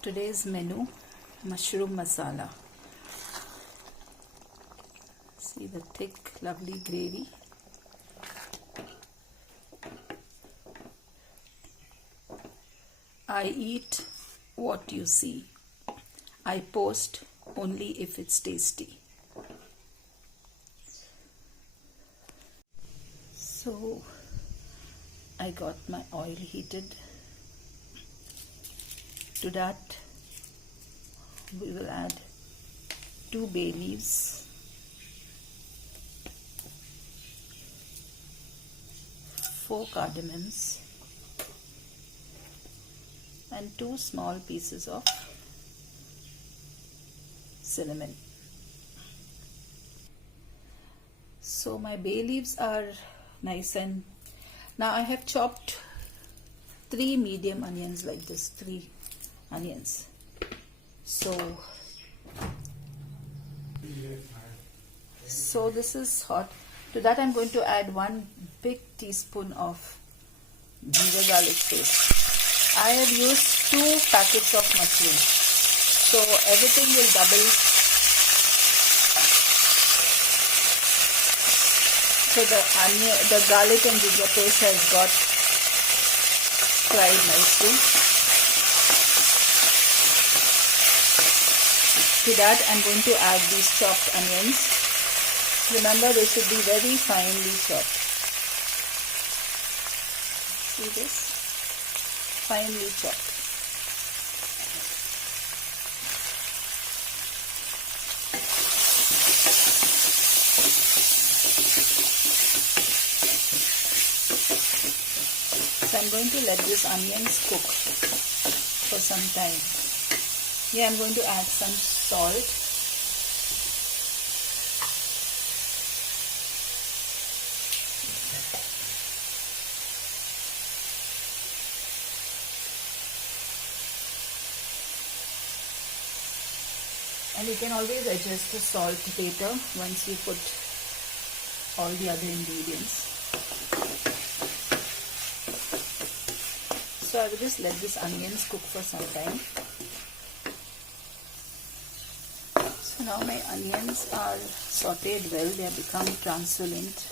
Today's menu, mushroom masala. See the thick lovely gravy. I eat what you see. I post only if it's tasty. So I got my oil heated. To that we will add 2 bay leaves, 4 cardamoms and 2 small pieces of cinnamon. So my bay leaves are nice, and now I have chopped 3 medium onions like this, 3 onions. So this is hot. To that I'm going to add 1 big teaspoon of ginger garlic paste. I have used 2 packets of mushrooms, so everything will double. So the garlic and ginger paste has got fried nicely. To that I'm going to add these chopped onions. Remember, they should be very finely chopped. See this? Finely chopped. So I'm going to let these onions cook for some time. Here I'm going to add some salt. And you can always adjust the salt later once you put all the other ingredients. So I will just let these onions cook for some time. So now my onions are sauteed well, they have become translucent.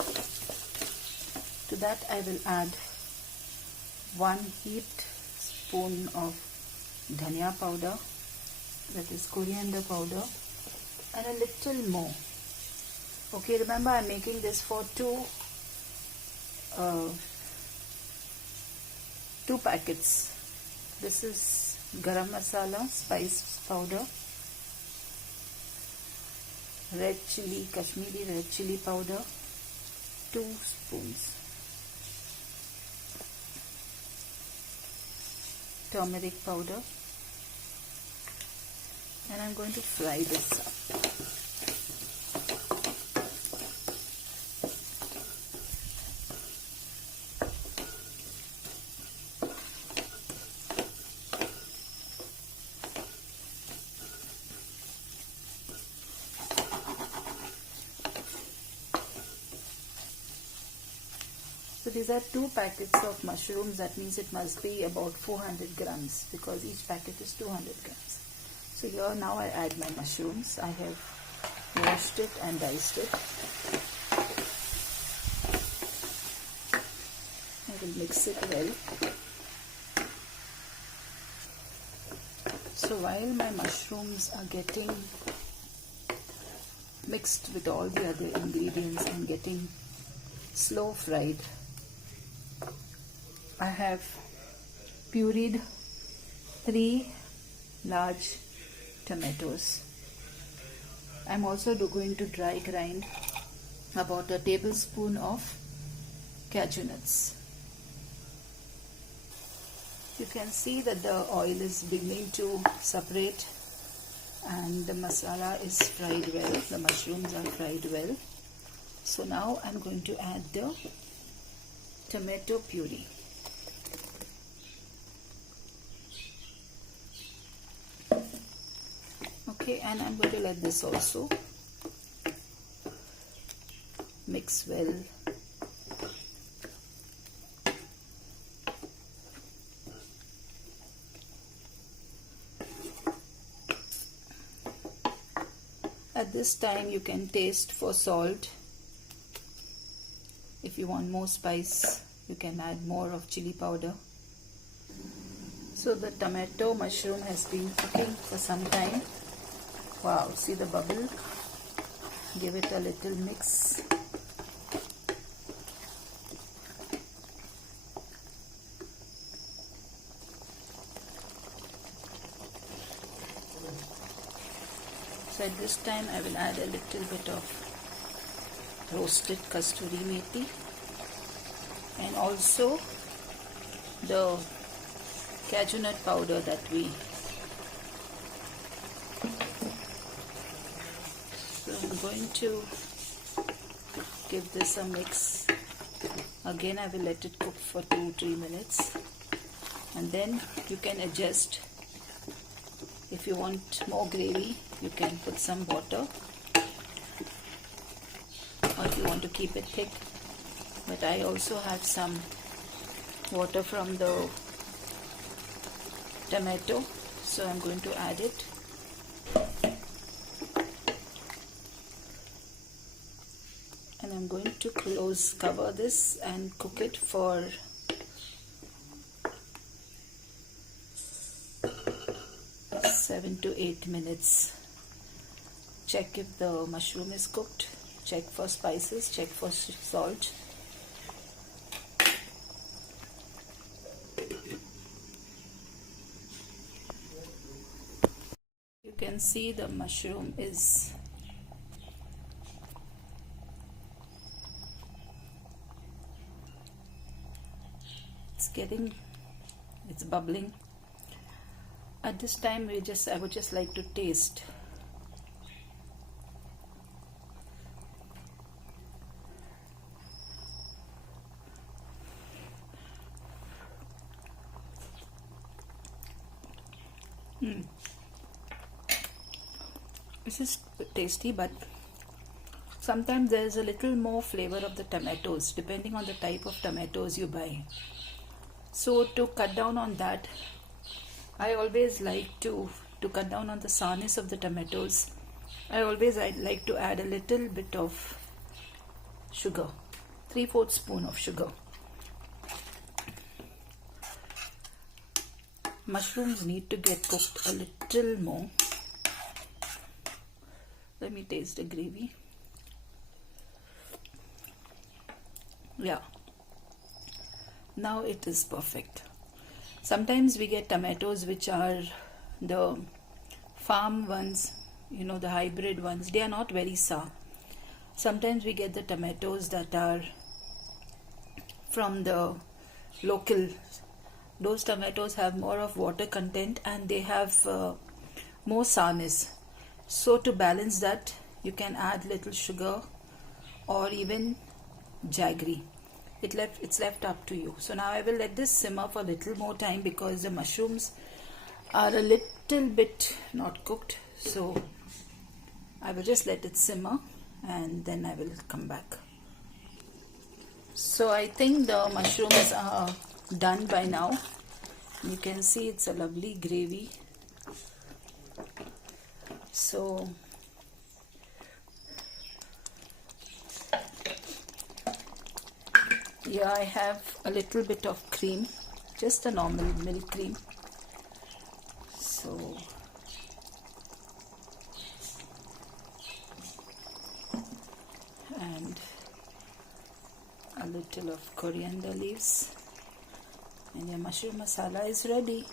To that I will add 1 heaped spoon of dhania powder, that is coriander powder, and a little more. Okay, remember I'm making this for 2 packets. This is garam masala, spice powder, red chili, Kashmiri red chili powder, 2 spoons, turmeric powder, and I'm going to fry this up. So these are 2 packets of mushrooms. That means it must be about 400 grams because each packet is 200 grams. So here now I add my mushrooms. I have washed it and diced it. I will mix it well. So while my mushrooms are getting mixed with all the other ingredients and getting slow fried, I have pureed 3 large tomatoes. I'm also going to dry grind about a tablespoon of cashew nuts. You can see that the oil is beginning to separate and the masala is fried well, the mushrooms are fried well. So now I'm going to add the tomato puree. Okay, and I'm going to let this also mix well. At this time you can taste for salt. If you want more spice, you can add more of chili powder. So the tomato mushroom has been cooking for some time. Wow, see the bubble? Give it a little mix. So at this time I will add a little bit of roasted kasturi methi and also the cashew nut powder that we. So I'm going to give this a mix. Again I will let it cook for 2-3 minutes and then you can adjust. If you want more gravy, you can put some water, or if you want to keep it thick. But I also have some water from the tomato, so I'm going to add it. And I'm going to cover this and cook it for 7 to 8 minutes. Check if the mushroom is cooked. Check for spices, check for salt. You can see the mushroom is it's bubbling. At this time I would just like to taste. This is tasty, but sometimes there is a little more flavor of the tomatoes depending on the type of tomatoes you buy. So to cut down on that, I always like to cut down on the sourness of the tomatoes. I like to add a little bit of sugar, 3/4 spoon of sugar. Mushrooms need to get cooked a little more. Let me taste the gravy. Yeah, now it is perfect. Sometimes we get tomatoes which are the farm ones, the hybrid ones. They are not very sour. Sometimes we get the tomatoes that are from the local. Those tomatoes have more of water content and they have more sourness. So to balance that, you can add little sugar or even jaggery. It's left up to you. So now I will let this simmer for a little more time because the mushrooms are a little bit not cooked. So I will just let it simmer and then I will come back. So I think the mushrooms are done by now. You can see it's a lovely gravy. So yeah, I have a little bit of cream, just a normal milk cream. So and a little of coriander leaves, and your mushroom masala is ready.